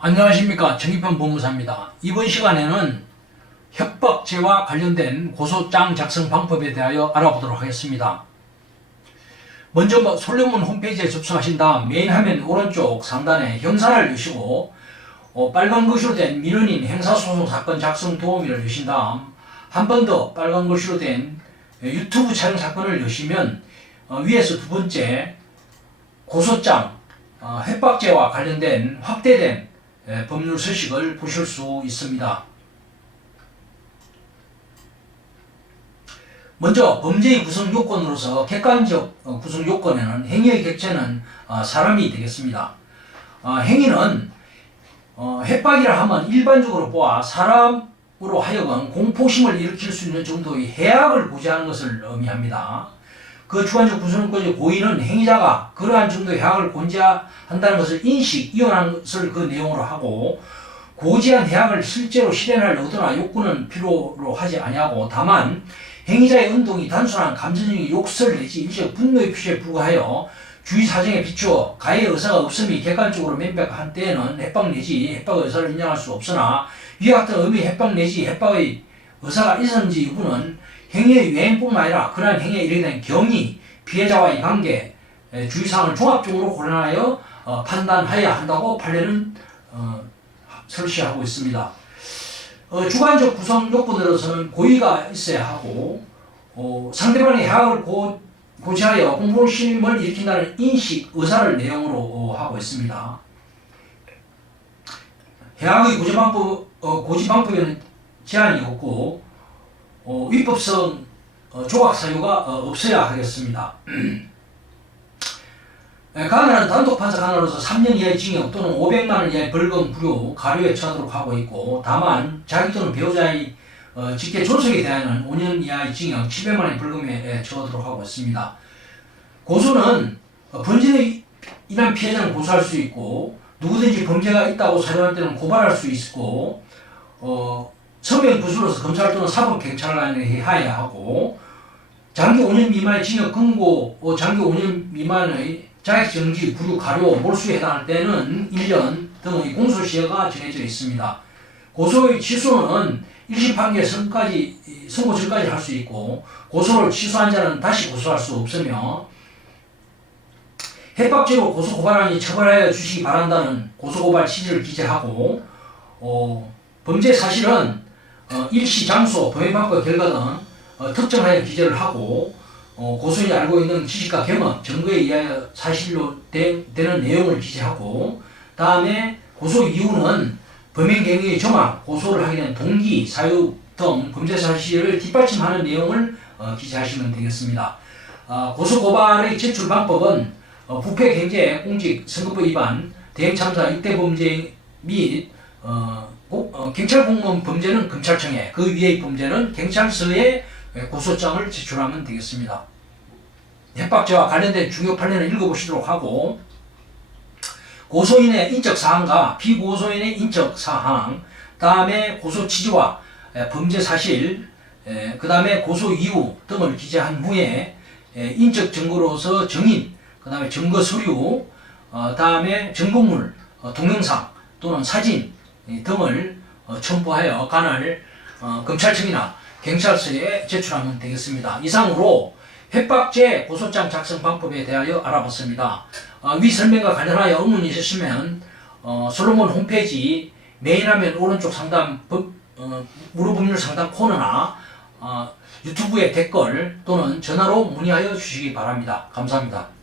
안녕하십니까 정의편 법무사입니다. 이번 시간에는 협박죄와 관련된 고소장 작성 방법에 대하여 알아보도록 하겠습니다. 먼저 뭐 솔로몬 홈페이지에 접속하신 다음 메인 화면 오른쪽 상단에 형사를 누시고 어, 빨간 글씨로 된 민원인 행사소송 사건 작성 도우미를 누신 다음 한 번 더 빨간 글씨로 된 유튜브 촬영 사건을 여시면 어, 위에서 두 번째 고소장 어, 협박죄와 관련된 확대된 예, 법률 서식을 보실 수 있습니다. 먼저 범죄의 구성 요건으로서 객관적 어, 구성 요건에는 행위의 객체는 어, 사람이 되겠습니다. 어, 행위는 어, 협박이라 하면 일반적으로 보아 사람으로 하여금 공포심을 일으킬 수 있는 정도의 해악을 고지하는 것을 의미합니다. 그 주관적 구성권의 고의는 행위자가 그러한 정도의 해악을 고지한다는 것을 인식, 이혼하는 것을 그 내용으로 하고 고지한 해악을 실제로 실현할 의도나 욕구는 필요로 하지 아니하고 다만 행위자의 운동이 단순한 감정적인 욕설 내지 일시적 분노의 표시에 불과하여 주의 사정에 비추어 가해 의사가 없음이 객관적으로 명백한 때에는 협박 내지 협박의 의사를 인정할 수 없으나 위와 같은 의미 협박 내지 협박의 의사가 있었는지 여부는 행위의 유행뿐만 아니라 그러한 행위에 이르게 된 경위, 피해자와의 관계, 에, 주의사항을 종합적으로 고려하여 어, 판단하여야 한다고 판례는 어, 설치하고 있습니다. 어, 주관적 구성 요건으로서는 고의가 있어야 하고 어, 상대방의 해악을 고, 고지하여 공포심을 일으킨다는 인식, 의사를 내용으로 어, 하고 있습니다. 해악의 고지 방법, 어, 고지 방법에는 제한이 없고 어, 위법성 어, 조각 사유가 어, 없어야 하겠습니다. 에, 가나는 단독 판사 하나로서 3년 이하의 징역 또는 500만 원 이하의 벌금 부료 가료에 처하도록 하고 있고 다만 자기 또는 배우자의 어, 직계 존속에 대하여는 5년 이하의 징역 700만 원의 벌금에 처하도록 하고 있습니다. 고소는 어, 범죄에 인한 피해자는 고소할 수 있고 누구든지 범죄가 있다고 사정할 때는 고발할 수 있고 어, 서명 구술로서 검찰 또는 사법 경찰관에 하야 하고 장기 5년 미만의 징역 금고 어, 장기 5년 미만의 자격정지 구류 가료 몰수에 해당할 때는 1년 등의 공소시효가 정해져 있습니다. 고소의 취소는 1심 판결 선까지 선고 전까지 할 수 있고 고소를 취소한 자는 다시 고소할 수 없으며 협박죄로 고소 고발하니 처벌하여 주시기 바란다는 고소고발 취지를 기재하고 어, 범죄 사실은 어, 일시 장소 범행방법 결과 등 어, 특정하여 기재를 하고 어, 고소인이 알고 있는 지식과 경험 증거에 의하여 사실로 되, 는 내용을 기재하고 다음에 고소 이유는 범행 경위의 정황 고소를 하게 된 동기 사유 등 범죄 사실을 뒷받침하는 내용을 어, 기재하시면 되겠습니다. 어, 고소 고발의 제출 방법은 어, 부패 경제 공직 선거법 위반 대행 참사 입대 범죄 및 어, 고- 어, 경찰 공무원 범죄는 검찰청에 그 위의 범죄는 경찰서에 고소장을 제출하면 되겠습니다. 협박죄와 관련된 중요 판례를 읽어보시도록 하고 고소인의 인적 사항과 피고소인의 인적 사항, 다음에 고소 취지와 에, 범죄 사실, 그 다음에 고소 이유 등을 기재한 후에 에, 인적 증거로서 정인, 그 다음에 증거 서류, 어, 다음에 증거물, 어, 동영상 또는 사진 이 등을 어, 첨부하여 간을 어, 검찰청이나 경찰서에 제출하면 되겠습니다. 이상으로 협박죄 고소장 작성 방법에 대하여 알아봤습니다. 어, 위 설명과 관련하여 의문이 있으시면 어, 솔로몬 홈페이지 메인 화면 오른쪽 상단 법, 어, 무료법률 상담 코너나 어, 유튜브의 댓글 또는 전화로 문의하여 주시기 바랍니다. 감사합니다.